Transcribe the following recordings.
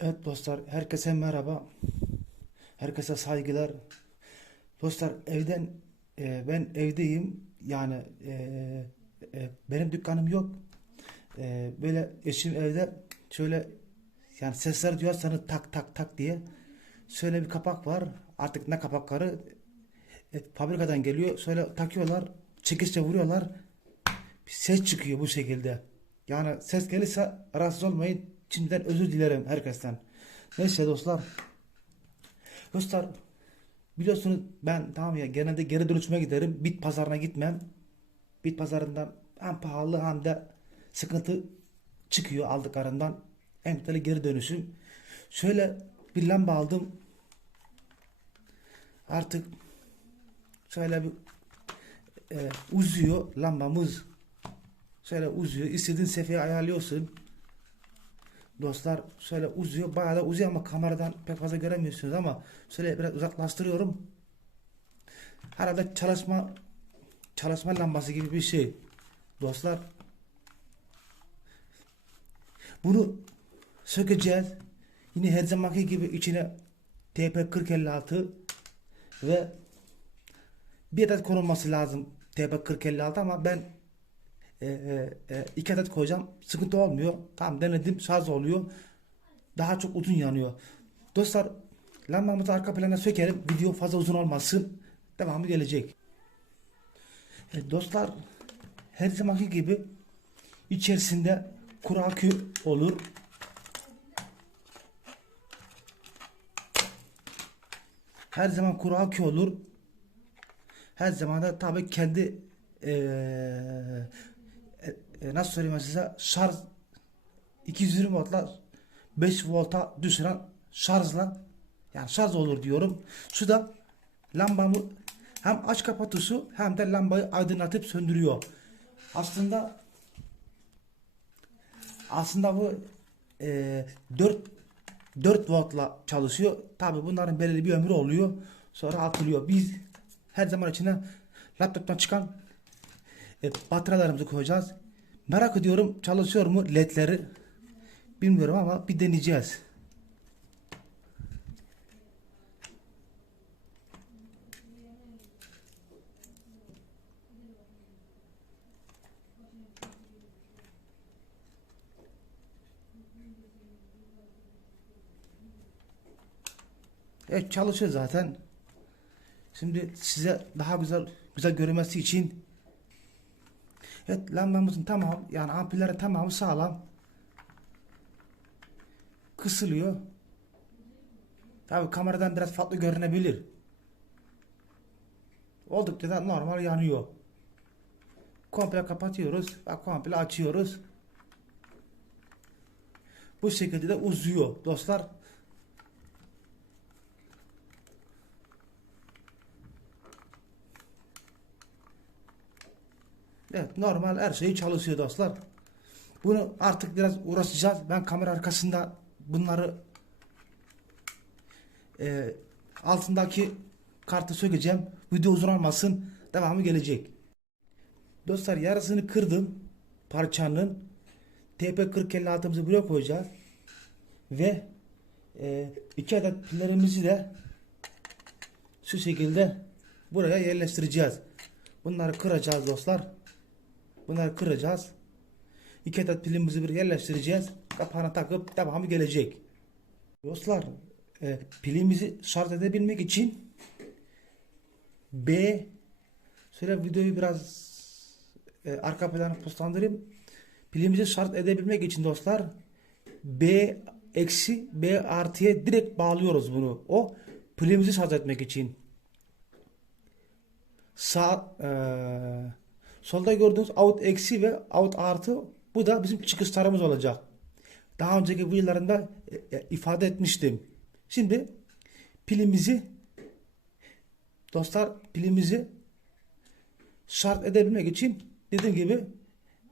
Evet dostlar, herkese merhaba. Herkese saygılar. Dostlar evden e, ben evdeyim. Yani e, e, benim dükkanım yok. E, böyle eşim evde şöyle yani sesler duyarsanız tak tak tak diye şöyle bir kapak var. Artık ne kapakları e, fabrikadan geliyor. Şöyle takıyorlar. Çekişle vuruyorlar. Bir ses çıkıyor bu şekilde. Yani ses gelirse rahatsız olmayın. Şimdiden özür dilerim herkesten. Neyse dostlar. Dostlar biliyorsunuz ben tamam ya genelde geri dönüşüme giderim. Bit pazarına gitmem. Bit pazarından hem pahalı hem de sıkıntı çıkıyor aldıklarından. En güzeli geri dönüşüm. Şöyle bir lamba aldım. Artık şöyle bir e, uzuyor lambamız. Şöyle uzuyor. İstediğin sefeye ayarlıyorsun. Dostlar şöyle uzuyor. Bayağı da uzuyor ama kameradan pek fazla göremiyorsunuz ama şöyle biraz uzaklaştırıyorum. Herhalde çalışma çalışma lambası gibi bir şey. Dostlar bunu sökeceğiz. Yine her zamanki gibi içine TP4056 ve bir adet konulması lazım TP4056 ama ben e, e, e, iki adet koyacağım. Sıkıntı olmuyor. Tamam denedim. Şarj oluyor. Daha çok uzun yanıyor. Dostlar lambamızı arka plana sökerim. Video fazla uzun olmasın. Devamı gelecek. E, dostlar her zamanki gibi içerisinde kuru akü olur. Her zaman kuru akü olur. Her zaman da tabii kendi eee, e, nasıl söyleyeyim size şarj 220 voltla 5 volta düşüren şarjla yani şarj olur diyorum. Şu da lambamı hem aç kapa tuşu hem de lambayı aydınlatıp söndürüyor. Aslında aslında bu e, 4 4 voltla çalışıyor. Tabi bunların belirli bir ömrü oluyor. Sonra atılıyor. Biz her zaman içine laptoptan çıkan e, bataryalarımızı koyacağız. Merak ediyorum çalışıyor mu ledleri bilmiyorum ama bir deneyeceğiz. Evet çalışıyor zaten. Şimdi size daha güzel güzel görünmesi için Evet lambamızın tamam yani ampullerin tamamı sağlam. Kısılıyor. Tabi kameradan biraz farklı görünebilir. Oldukça da normal yanıyor. Komple kapatıyoruz ve komple açıyoruz. Bu şekilde de uzuyor dostlar. Evet normal her şey çalışıyor dostlar. Bunu artık biraz uğraşacağız. Ben kamera arkasında bunları e, altındaki kartı sökeceğim. Video uzun olmasın. Devamı gelecek. Dostlar yarısını kırdım. Parçanın. TP4056'mızı buraya koyacağız. Ve e, iki adet pillerimizi de şu şekilde buraya yerleştireceğiz. Bunları kıracağız dostlar. Bunları kıracağız. İki adet pilimizi bir yerleştireceğiz. Kapağına takıp devamı gelecek. Dostlar e, pilimizi şarj edebilmek için B şöyle videoyu biraz e, arka plana postandırayım. Pilimizi şarj edebilmek için dostlar B eksi B artıya direkt bağlıyoruz bunu. O pilimizi şarj etmek için. Sağ eee Solda gördüğünüz out eksi ve out artı bu da bizim çıkışlarımız olacak. Daha önceki videolarında e, e, ifade etmiştim. Şimdi pilimizi dostlar pilimizi şart edebilmek için dediğim gibi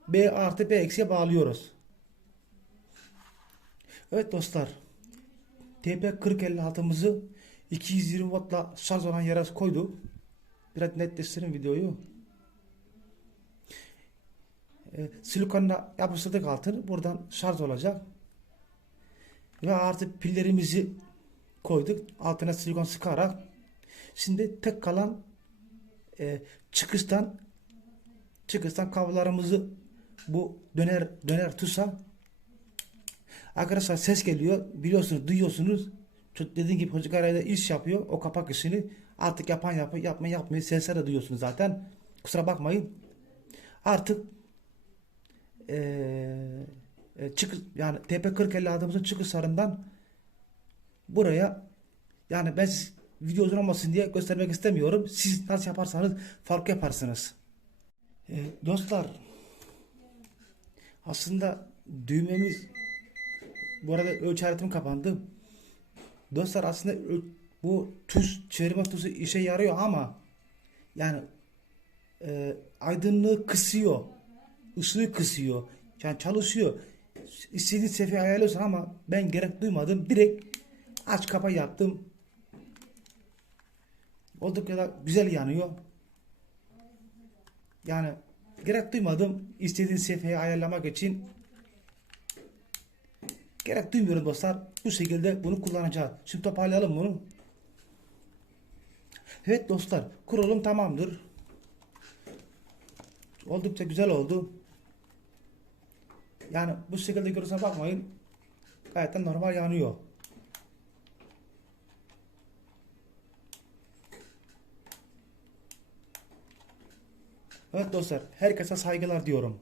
B artı B eksiye bağlıyoruz. Evet dostlar TP4056'mızı 220 wattla şarj olan yere koyduk. Biraz netleştirin videoyu e, silikonla yapıştırdık altını. Buradan şarj olacak. Ve artık pillerimizi koyduk. Altına silikon sıkarak. Şimdi tek kalan e, çıkıştan çıkıştan kablolarımızı bu döner döner tutsa arkadaşlar ses geliyor. Biliyorsunuz, duyuyorsunuz. Çocuk dediğim gibi çocuk arayla iş yapıyor. O kapak işini artık yapan yapıyor, yapma yapmıyor. Sesler de duyuyorsunuz zaten. Kusura bakmayın. Artık e, çıkış yani TP4050 adımızın çıkışlarından buraya yani ben video uzun olmasın diye göstermek istemiyorum. Siz nasıl yaparsanız fark yaparsınız. E, dostlar aslında düğmemiz bu arada ölçü aletimi kapandı. Dostlar aslında bu tuz çevirme tuzu işe yarıyor ama yani e, aydınlığı kısıyor. Işığı kısıyor. Yani çalışıyor. İstediğin seviye ayarlıyorsun ama ben gerek duymadım. Direkt aç kapa yaptım. Oldukça da güzel yanıyor. Yani gerek duymadım. İstediğin seviyeyi ayarlamak için gerek duymuyorum dostlar. Bu şekilde bunu kullanacağız. Şimdi toparlayalım bunu. Evet dostlar kurulum tamamdır. Oldukça güzel oldu. Yani bu şekilde görürsene bakmayın. Gayet de normal yanıyor. Evet dostlar herkese saygılar diyorum.